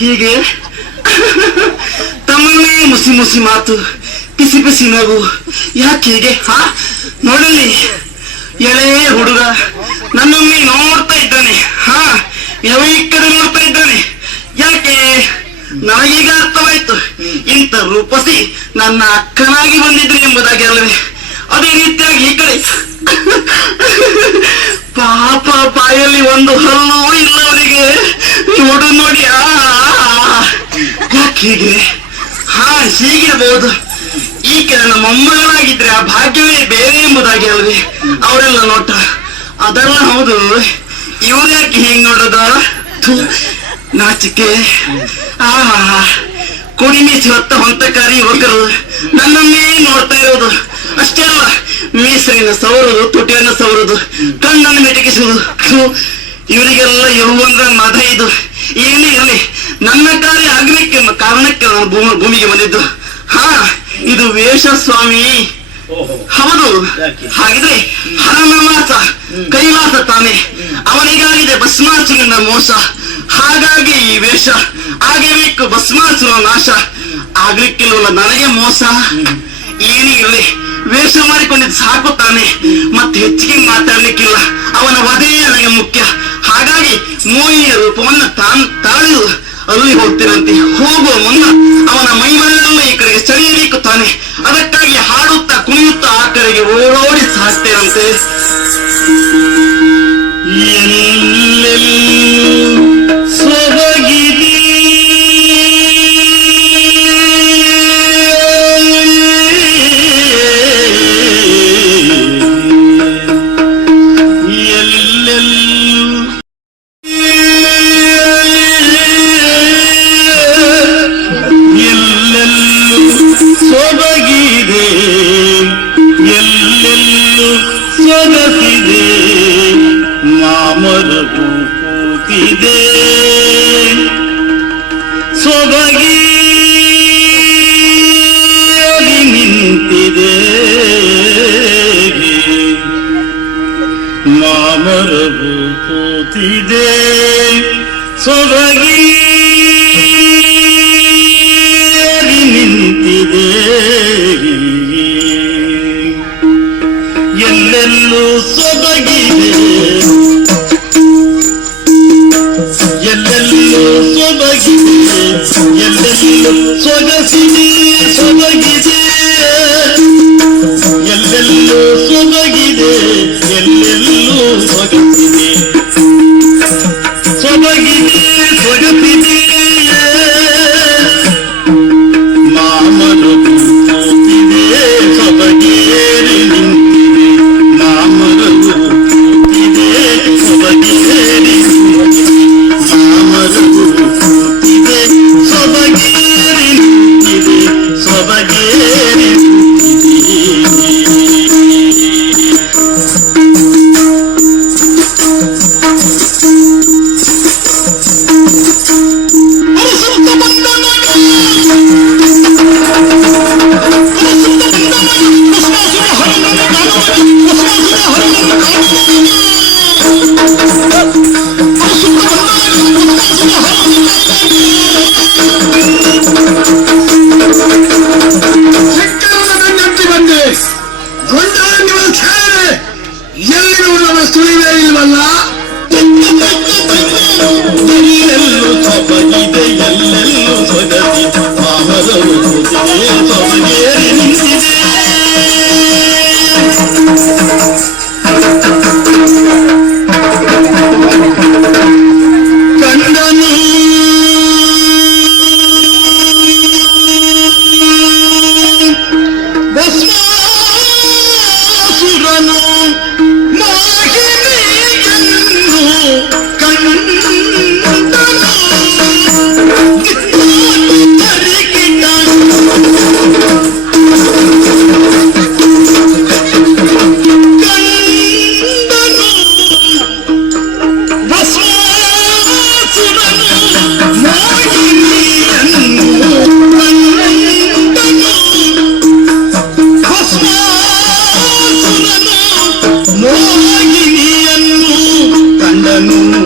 ಹೀಗೆ ತಮ್ಮನ್ನೇ ಮುಸಿ ಮುಸಿ ಮಾತು, PC PC ನಗು, ಯಾಕೆ ಹೀಗೆ? ನೋಡಲಿ, ಎಳೆ ಹುಡುಗ ನನ್ನೊಮ್ಮೆ ನೋಡ್ತಾ ಇದ್ದಾನೆ, ಯವೈಕ್ಯದಲ್ಲಿ ನೋಡ್ತಾ ಇದ್ದಾನೆ. ಯಾಕೆ? ನನಗೀಗ ಅರ್ಥವಾಯ್ತು, ಇಂಥ ರೂಪಸಿ ನನ್ನ ಅಕ್ಕನಾಗಿ ಬಂದಿದ್ರಿ ಎಂಬುದಾಗಿ ಅಲ್ಲವೇ? ಅದೇ ರೀತಿಯಾಗಿ ಈ ಕಡೆ ಪಾಪ ಬಾಯಲ್ಲಿ ಒಂದು ಹಲ್ಲು ಇಲ್ಲ ಅವನಿಗೆ. ನೋಡು ನೋಡಿ, ಯಾಕೆ ಹೀಗೆ? ಹೀಗಿರಬಹುದು. ಈಕೆ ನನ್ನ ಮೊಮ್ಮಗಳಾಗಿದ್ರೆ ಆ ಭಾಗ್ಯವೇ ಬೇರೆ ಎಂಬುದಾಗಿ ಅಲ್ವೇ ಅವರೆಲ್ಲ ನೋಟ. ಅದೆಲ್ಲ ಹೌದು, ಇವ್ರು ಯಾಕೆ ಹೀಗೆ ನೋಡೋದ? ನಾಚಿಕೆ. ಕುಡಿಮೀಸಿ ಹೊತ್ತ ಹೊಂತಕಾರಿ ಯುವಕರು ನನ್ನನ್ನೇ ನೋಡ್ತಾ ಇರೋದು. ಅಷ್ಟೇ ಅಲ್ಲ, ಮೀಸಲಿನ ಸವರುದು, ತುಟಿಯನ್ನು ಸವರುದು, ಕಣ್ಣನ್ನು ಮೆಟಕಿಸುವುದು. ಇವರಿಗೆಲ್ಲ ಯೌವನದ ಮದ ಇದು. ಏನೇ ಇರಲಿ, ನನ್ನ ಕಾರ್ಯ ಆಗ್ಲಿಕ್ಕೆ ಕಾರಣಕ್ಕೆ ನಾನು ಭೂಮಿಗೆ ಬಂದಿದ್ದು. ಇದು ವೇಷ ಸ್ವಾಮಿ. ಹೌದು. ಹಾಗಿದ್ರೆ ಹರನವಾಸ ಕೈಲಾಸ ತಾನೆ, ಅವನಿಗಾಗಿದೆ ಭಸ್ಮಾಸುರನ ಮೋಸ. ಹಾಗಾಗಿ ಈ ವೇಷ ಆಗಬೇಕು, ಭಸ್ಮಾಸುರ ನಾಶ ಆಗ್ಲಿಕ್ಕಿಲ್ವಲ್ಲ ನನಗೆ ಮೋಸ. ಏನೇ ಇರಲಿ, ವೇಷ ಮಾಡಿಕೊಂಡಿದ್ದು ಸಾಕು ತಾನೆ, ಮತ್ತೆ ಹೆಚ್ಚಿಗೆ ಮಾತಾಡ್ಲಿಕ್ಕಿಲ್ಲ. ಅವನ ವಧೆ ನನಗೆ ಮುಖ್ಯ. ಹಾಗಾಗಿ ಮೋಹಿನಿಯ ರೂಪವನ್ನು ತಾಳು ಅಲ್ಲಿ ಹೋಗ್ತಿರಂತೆ. ಹೋಗುವ ಮುನ್ನ ಅವನ ಮೈಮನೆಲ್ಲ ಈ ಕಡೆಗೆ ಸೆಳೆಯಬೇಕು ತಾನೆ. ಅದಕ್ಕಾಗಿ ಹಾಡುತ್ತಾ ಕುಣಿಯುತ್ತಾ ಆ ಕಡೆಗೆ ಓಡೋಡಿ ಸಾಕ್ತೇರಂತೆ. ಸೊಬಗಿದೆ ಎಲ್ಲೆಲ್ಲೂ ಸೊಗಸಿದೆ, ಮಾಮರವು ಕೂತಿದೆ, ಸೊಬಗಿ ನಿಂತಿದೆ, ಮಾಮರವು ಕೂತಿದೆ, ಸೊಬಗಿ ನಿಂತಿದೆ. ಎಲ್ಲೆಲ್ಲೂ ಸೊಬಗಿದೆ, ಎಲ್ಲೆಲ್ಲೂ ಸೊಬಗಿದೆ, ಎಲ್ಲೆಲ್ಲೂ ಸೊಗಸಿದೆ, ಸೊಬಗಿದೆ, ಎಲ್ಲೆಲ್ಲೂ ಸೊಬಗಿದೆ, ಎಲ್ಲೆಲ್ಲೂ ಸೊಗಸಿದೆ, ಸೊಬಗಿದೆ, ಸೊಗಸಿದೆ, ಮಾಮರು ಕೂತಿದೆ, ಸೊಬಗೇರಿ ನಿಂತಿದೆ, ಮಾಮರು ಕೂತಿದೆ, ಸೊಬಗೇರಿ ಮಾಮರು ಕೂತಿದೆ, ಸೊಬಗೇರಿ ನಿಂತಿದೆ, ಸೊಬಗೇರಿ ನಿಂತಿದೆ. ಕಂಡನು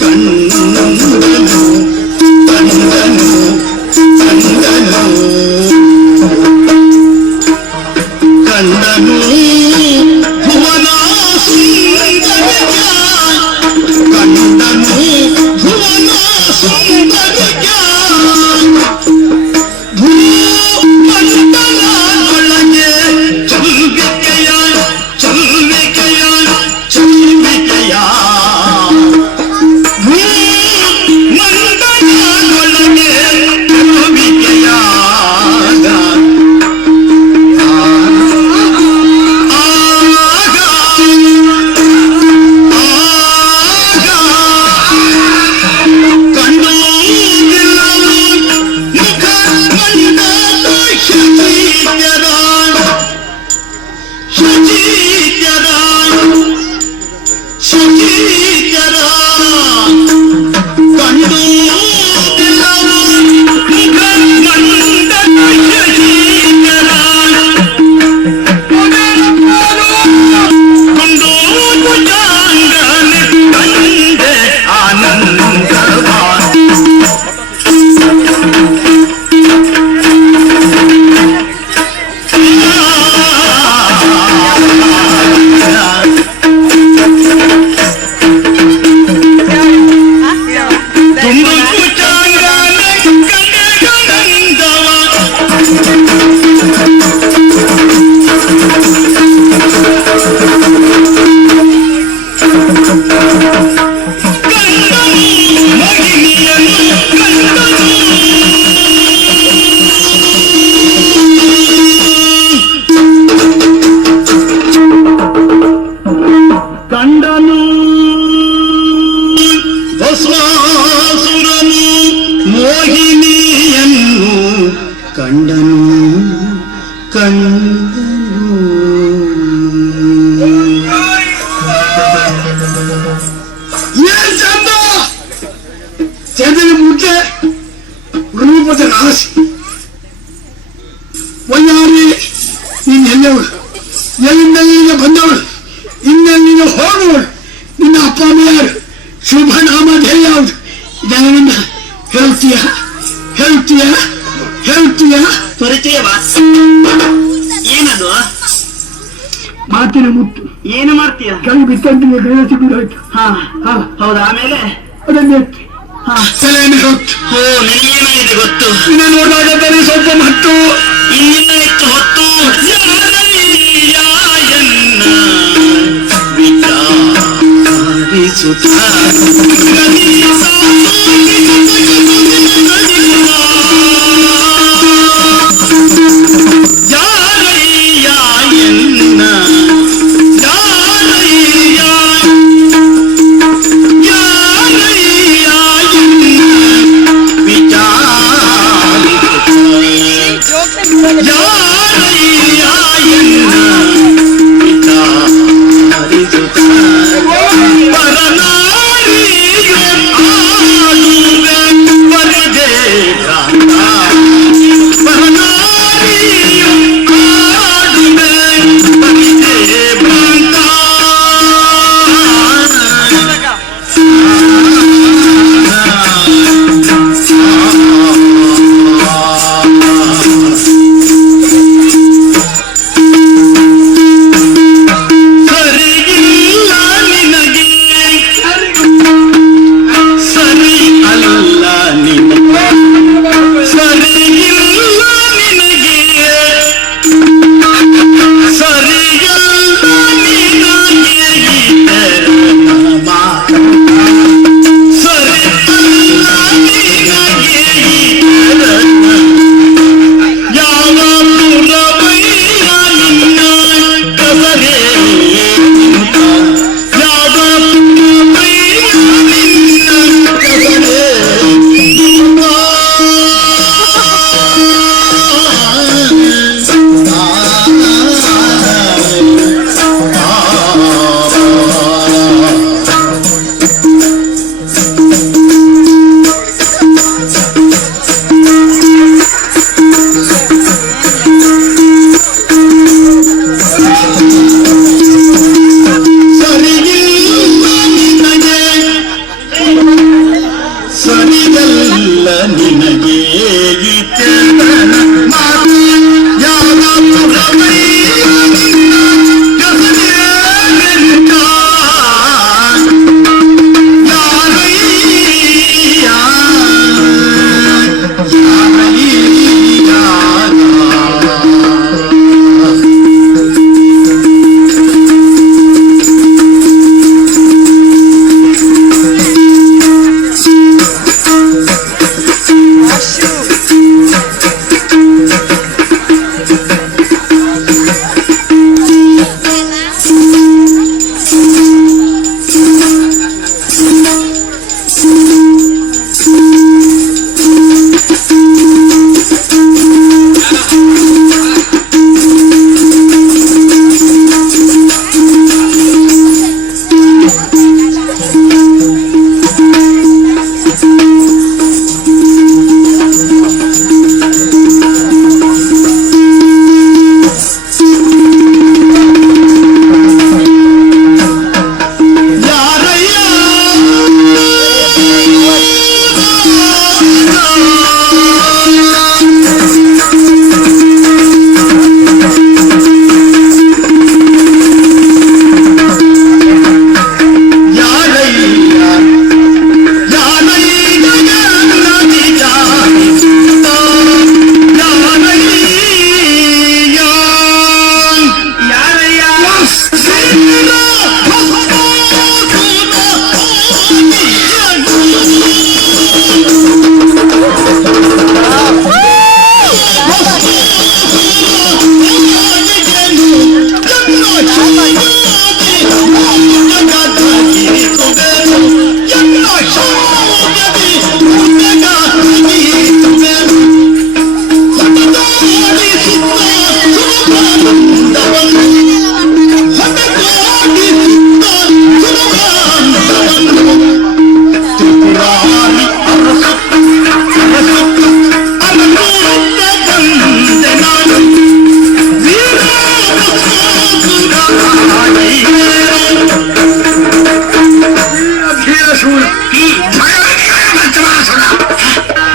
ಕಂಡನು ಕಂಡನು ಕಂಡನು ಕಂಡನು ಭುವನ ಸುಂದರ ಕಂಡನು ಭುವನ ಸುಂದರ ಭೂಮಂಡಲದೊಳಗೆ ಚಲ್ವಿಕೆಯ ಚಲ್ವಿಕೆಯ ಚಲ್ವಿಕೆಯ ಭೂಮಂಡಲದೊಳಗೆ ಚಲ್ವಿಕೆಯ ಕಂಡನು ಭಸ್ಮಾಸುರನು ಮೋಹಿನಿಯನ್ನು ಕಂಡನು ಕಂಡನು ಏನ್ ಚಂದ ಚಂದ್ರನ ಮುಖ್ಯ ರೂಪದ ರಾಶಿ ವಯ್ಯಾರಿ ನೀನು ಎಲ್ಲವಳು ಎಲ್ಲಿಂದ ಈಗ ಬಂದವಳು ಇನ್ನೆಲ್ಲಿಗೆ ಹೋಗುವಳು ನಿನ್ನ ಅಪ್ಪ ಅಮ್ಮ ಯಾರು ಶುಭ ನಾಮಧೇಯ ಯಾವುದು ಇದರಿಂದ ಹೇಳ್ತೀಯ ಹೇಳ್ತೀಯ ಹೇಳ್ತೀಯ ಪರಿಚಯವ ಏನದು ಮಾತಿನ ಮುತ್ತು ಏನು ಮಾಡ್ತೀಯ ಕೈ ಬಿತ್ತಂತಿಗೆ ಕೈ ಸಿಗುದಾಯ್ತು ಹೌದಾ ಆಮೇಲೆ ಅದನ್ನೇ ತಲೆಯನ್ನು ಹೊತ್ತು ನಿನಗೇನಾಗಿದೆ ಗೊತ್ತು ನಿನ್ನ ನೋಡಾಗ ತಲೆ ಸ್ವಲ್ಪ ಮಟ್ಟು ಇನ್ನಿಂದ ಹೆಚ್ಚು ಹೊತ್ತು ವಿಚಾರಿಸುತ್ತ ಪರನಾರಿಯೋ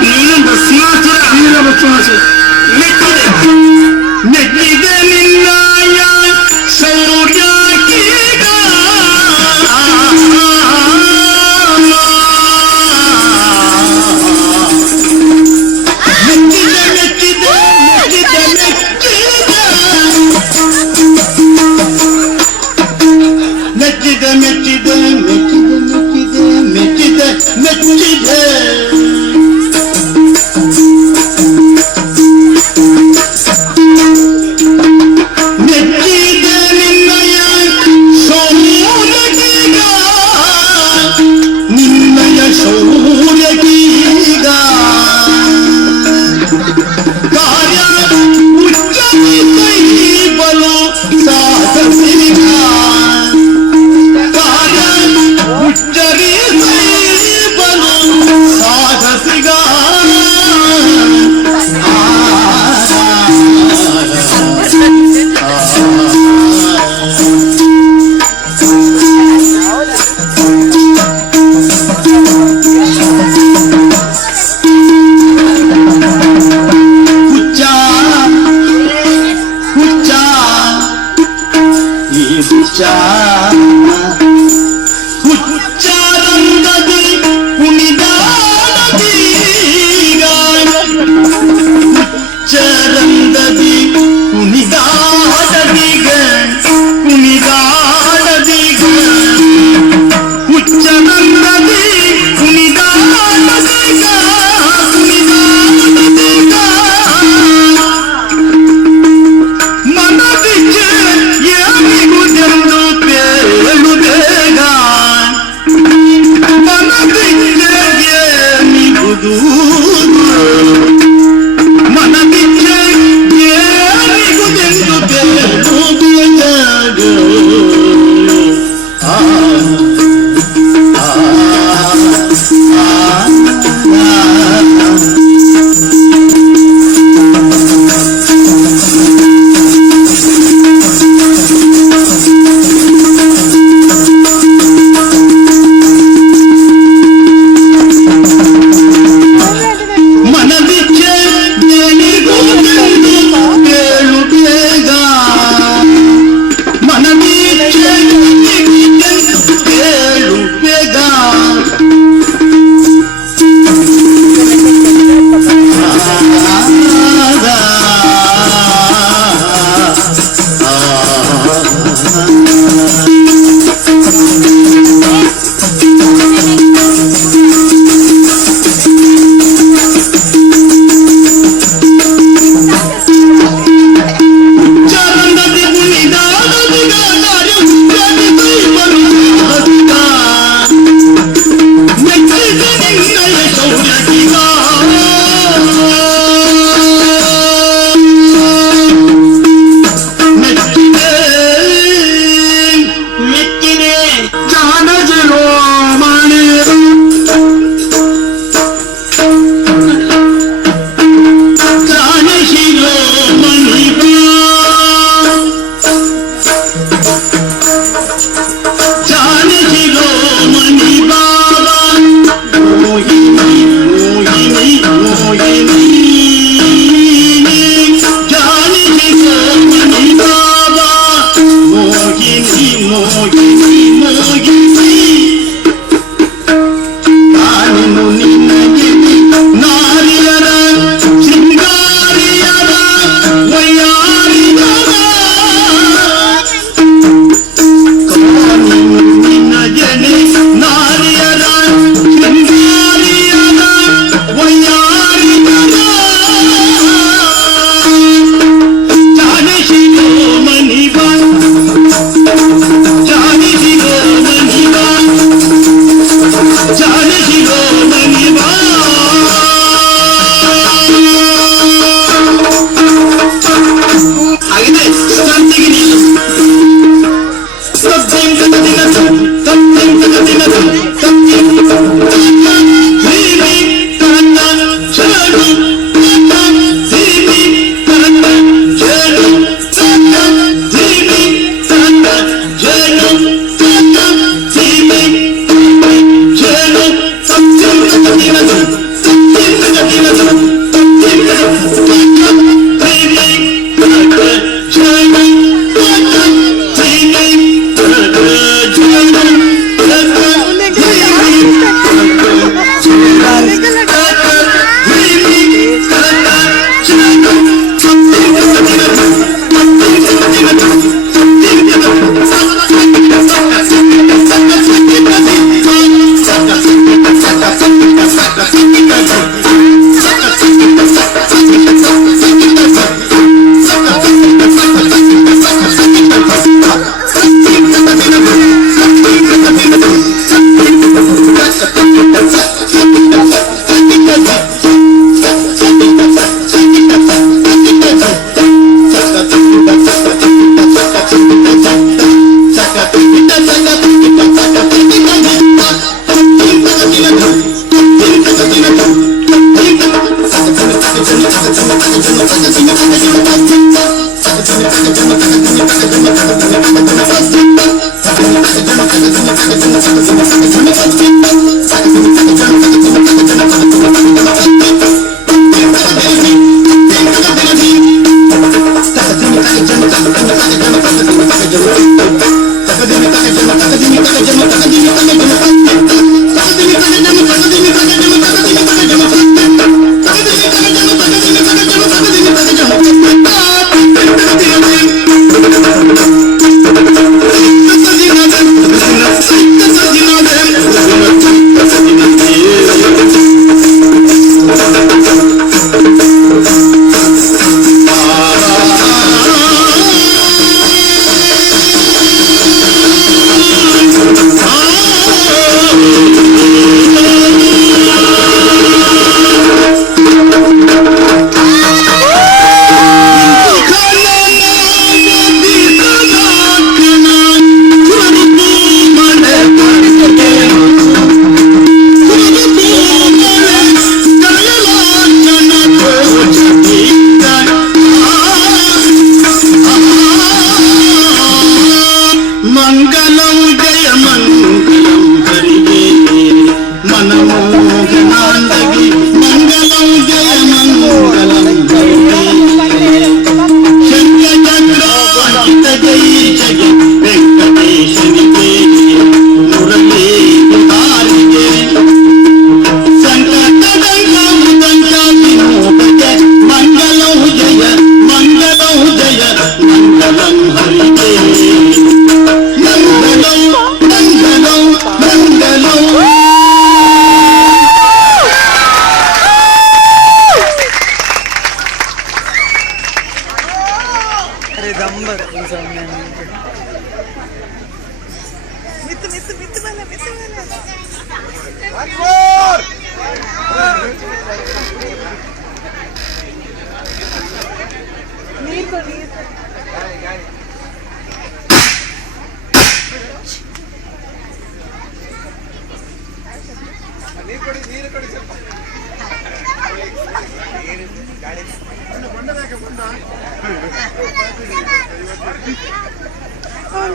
ನೀನು ಭಸ್ಮಾಸುರ ಮೆಚ್ಚಿದೆ ಮೆಚ್ಚಿದೆ ನಿನ್ನಾಯ ಸೌರ್ಯಕೀಗ ಮೆಚ್ಚಿದೆ ಮೆಚ್ಚಿದೆ ಮೆಚ್ಚಿದೆ ಮೆಚ್ಚಿದೆ ಮೆಚ್ಚಿದೆ ಮೆಚ್ಚಿದೆ ಮೆಚ್ಚಿದೆ ಮೆಚ್ಚಿದೆ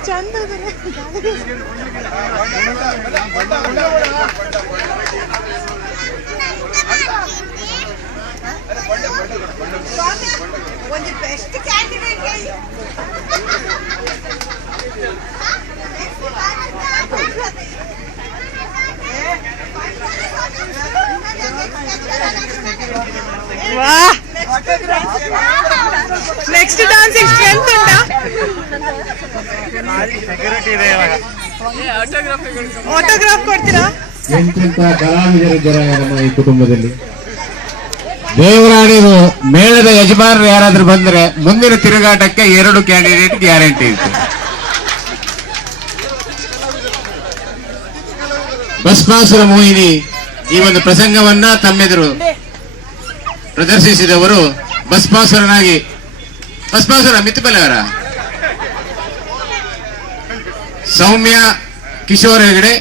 ಚಂದ ಒಂದು ಬೆಸ್ಟ್ ಕ್ಯಾಂಡಿಡೇಟ್ ವಾ ನೆಕ್ಸ್ಟ್ ಡಾನ್ಸಿಂಗ್ ಸ್ಟ್ರೆಂತ್ ಉಂಟಾ ಆಟೋಗ್ರಾಫ್ ಕೊಡ್ತೀರಾ ಎಂತೆಂತ ಕಲಾವಿದರಿದ್ದಾರೆ ನಮ್ಮ ಈ ಕುಟುಂಬದಲ್ಲಿ. ದೇವರಾಣಿಗೂ ಮೇಳದ ಯಜಮಾನರು ಯಾರಾದ್ರೂ ಬಂದ್ರೆ ಮುಂದಿನ ತಿರುಗಾಟಕ್ಕೆ 2 ಕ್ಯಾಂಡಿಡೇಟ್ ಗ್ಯಾರಂಟಿ ಇತ್ತು. ಭಸ್ಮಾಸುರ ಮೋಹಿನಿ ಈ ಒಂದು ಪ್ರಸಂಗವನ್ನ ತಮ್ಮೆದುರು ಪ್ರದರ್ಶಿಸಿದವರು ಭಸ್ಮಾಸುರ ಮಿತ್ತಬಲ್ಲವರ ಸೌಮ್ಯ ಕಿಶೋರ್ ಹೆಗಡೆ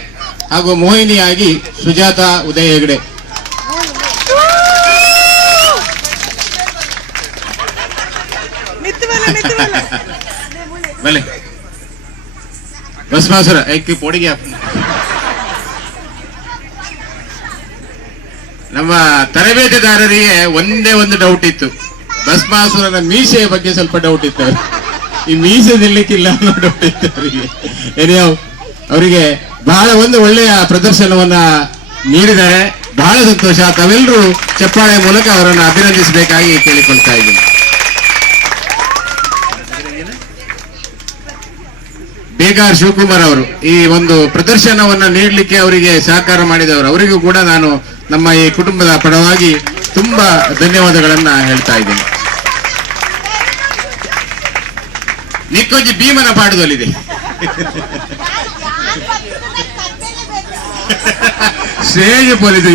ಹಾಗೂ ಮೋಹಿನಿಯಾಗಿ ಸುಜಾತ ಉದಯ ಹೆಗಡೆ. ಬಲೆ ಭಸ್ಮಾಸುರ ಐಕಿ ಪೋಡಿಗೆ ನಮ್ಮ ತರಬೇತಿದಾರರಿಗೆ ಒಂದೇ ಒಂದು ಡೌಟ್ ಇತ್ತು. ಭಸ್ಮಾಸುರನ ಮೀಸೆಯ ಬಗ್ಗೆ ಸ್ವಲ್ಪ ಡೌಟ್ ಇತ್ತು. ಈ ಮೀಸೆ ನಿಲ್ಲಕ್ಕಿಲ್ಲ ಅನ್ನೋ ಡೌಟ್ ಇತ್ತು ಅವರಿಗೆ. ಅವರಿಗೆ ಬಹಳ ಒಂದು ಒಳ್ಳೆಯ ಪ್ರದರ್ಶನವನ್ನ ನೀಡಿದ್ದಾರೆ. ಬಹಳ ಸಂತೋಷ. ತಾವೆಲ್ಲರೂ ಚಪ್ಪಾಳೆ ಮೂಲಕ ಅವರನ್ನು ಅಭಿನಂದಿಸಬೇಕಾಗಿ ಕೇಳಿಕೊಳ್ತಾ ಇದ್ದೀನಿ. ಬೇಗಾರ್ ಶಿವಕುಮಾರ್ ಅವರು ಈ ಒಂದು ಪ್ರದರ್ಶನವನ್ನ ನೀಡಲಿಕ್ಕೆ ಅವರಿಗೆ ಸಹಕಾರ ಮಾಡಿದವರು, ಅವರಿಗೂ ಕೂಡ ನಾನು ನಮ್ಮ ಈ ಕುಟುಂಬದ ಪರವಾಗಿ ತುಂಬಾ ಧನ್ಯವಾದಗಳನ್ನ ಹೇಳ್ತಾ ಇದ್ದೀನಿ. ನಿಕ್ಕೊಂಜಿ ಭೀಮನ ಪಾಠದಲ್ಲಿದೆ. Stage police